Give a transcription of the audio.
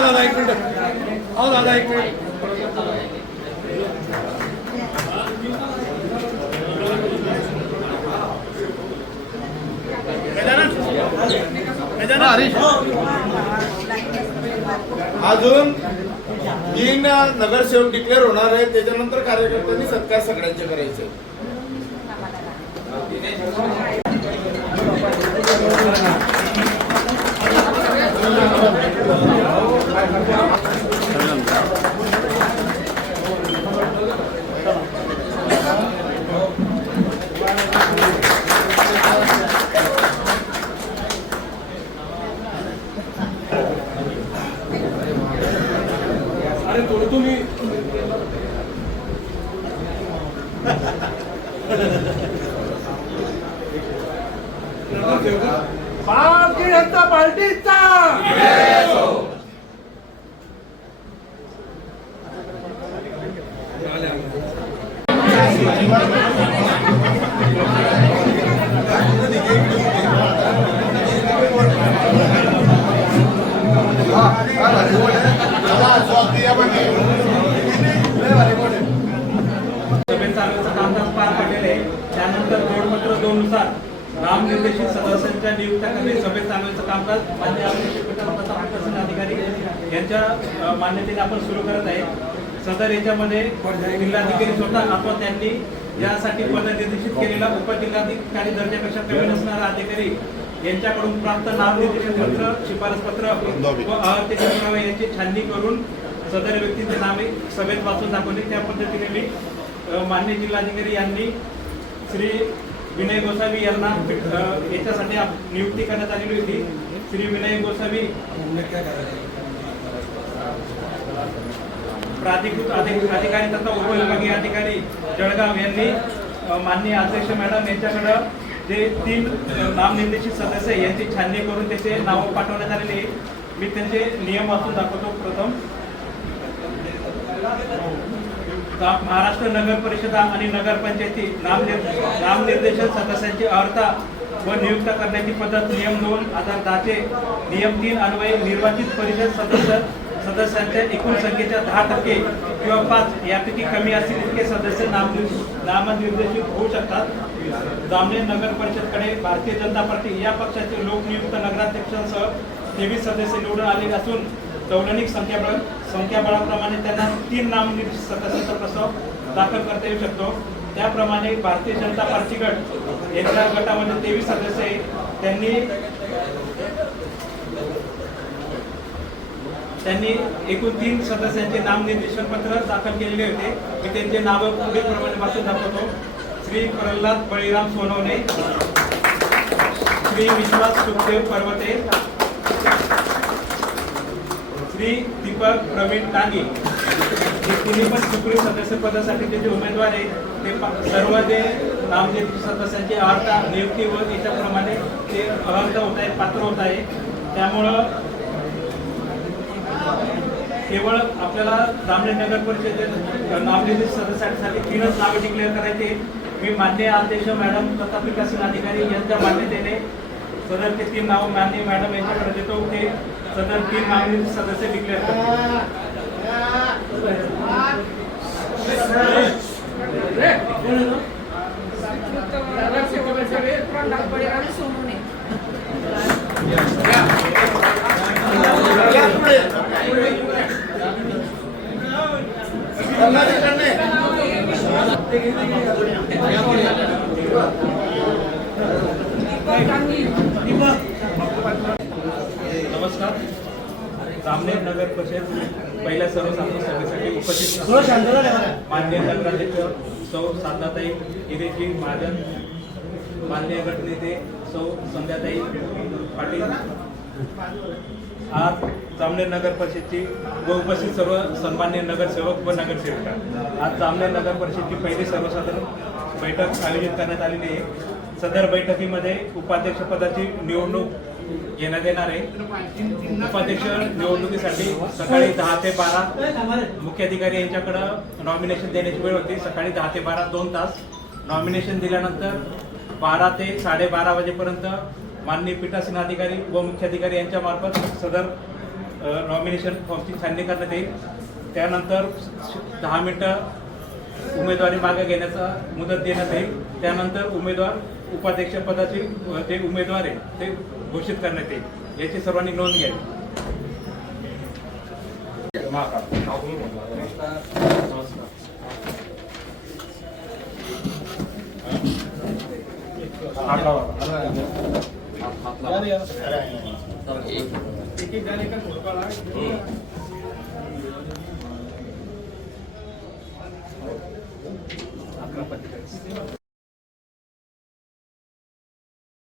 दादा एक मिनिट, अहो दादा एक मिनिट. अजून 3 नगरसेवक डिक्लेअर होणार आहे, त्याच्यानंतर कार्यकर्त्यांनी सत्कार सगळ्यांचे करायचे. अरे थोडं तुम्ही भारतीय जनता पार्टीचा त्यानंतर जोडपत्र 2 नुसार नामनिर्देशित सदस्यांच्या नियुक्त्या करणे सभेत चालवायचं कामकाज मान्य अधिकारी यांच्या मान्यतेने आपण सुरू करत आहे. सदर याच्यामध्ये जिल्हाधिकारी स्वतः अथवा त्यांनी यासाठी पदनिर्देशित केलेला उपजिल्हाधिकारी दर्जापेक्षा कमी नसणारा अधिकारी यांच्याकडून प्राप्त नामनिर्देशन पत्र, शिफारस पत्र व अहर्तेचे पुरावे यांची छाननी करून सदर व्यक्तीचे नावे सभेत वाचून दाखवले. त्या पद्धतीने मी माननीय जिल्हाधिकारी यांनी श्री विनय गोसावी यांना याच्यासाठी नियुक्ती करण्यात आलेली होती. श्री विनय गोसावी प्राधिकृत अधिकारी तथा उपविभागीय अधिकारी जळगाव यांनी माननीय अध्यक्ष मॅडम यांच्याकडे जे 3 नामनिर्देशित सदस्य यांची छाननी करून त्याचे नाव पाठवण्यात आलेले. मी त्यांचे नियम वाचून दाखवतो. प्रथम, महाराष्ट्र नगर परिषदा आणि नगरपंचायती नामनिर्देशन सदस्यांची अर्हता व नियुक्त करण्याची पद्धत नियम 2 2010 नियम 3 अन्वये निर्वाचित परिषद सदस्यांच्या एकूण संख्येच्या 10% किंवा 5 यापैकी कमी असतील इतके सदस्य नामनिर्देशित होऊ शकतात. जामनेर नगर परिषदकडे भारतीय जनता पार्टी या पक्षाचे लोकनियुक्त नगराध्यक्षांसह 23 सदस्य निवडून आले असून दौलनिक संख्याबळाप्रमाणे त्यांना 3 नामनिर्देशित सदस्यांचा प्रस्ताव दाखल करता येऊ शकतो. त्याप्रमाणे भारतीय जनता पार्टी गट यांच्या गटामध्ये 23 सदस्य त्यांनी एकूण 3 सदस्यांचे नामनिर्देशन पत्र दाखल केलेले होते. मी त्यांचे नाव पुढील प्रमाणे वाचून दाखवतो. श्री प्रल्हाद बळीराम सोनवणे, श्री विश्वास सुखदेव पर्वते, श्री दीपक प्रवीण टांगे. हे तिन्ही पण सुप्रीम सदस्य पदासाठीचे जे उमेदवार आहेत ते सर्व जे नामनिर्देशित सदस्यांची अर्हता, नियुक्ती व याच्याप्रमाणे ते अर्हत होत आहे, पात्र होत आहे. त्यामुळं केवळ आपल्याला जामनेर नगर परिषदेत नामनिर्देशित सदस्यांसाठी 3च नावे डिक्लेअर करायचे. मी मान्य अध्यक्ष मॅडम तथा पीठासीन अधिकारी यांच्या मान्यतेने सदर ते 3 नाव मान्य मॅडम यांच्याकडे देतो. ते सदर 3 नामनिर्देशित सदस्य डिक्लेअर करतात. नमस्कार. जामनेर नगर परिषद पहिल्या सर्वसाधारण सभेसाठी उपस्थित मान्य नगराध्यक्ष सौ साधनाताई हिरेजी महाजन, मान्य गटनेते सौ संध्याताई पाटील, आज जामनेर नगर परिषदची व उपस्थित सर्व सन्मान्य नगरसेवक व नगरसेविका, आज जामनेर नगर परिषदची पहिली सर्वसाधारण बैठक आयोजित करण्यात आलेली आहे. सदर बैठकीमध्ये उपाध्यक्ष पदाची निवडणूक घेण्यात येणार आहे. उपाध्यक्ष निवडणुकीसाठी सकाळी 10 ते 12 मुख्याधिकारी यांच्याकडे नॉमिनेशन देण्याची वेळ होती. सकाळी 10 ते 12 2 तास. नॉमिनेशन दिल्यानंतर 12 ते 12:30 वाजेपर्यंत माननीय पीठासीन अधिकारी व मुख्याधिकारी यांच्या मार्फत सदर नॉमिनेशन फॉर्मची छाननी करण्यात येईल. त्यानंतर 10 मिनिटं उमेदवारी मागे घेण्याचा मुदत देण्यात येईल. त्यानंतर उमेदवार उपाध्यक्ष पदाचे ते उमेदवार आहे ते घोषित करण्यात येईल. याची सर्वांनी नोंद घ्यावी. एक गाने का घोटाळा आपला पत्रिका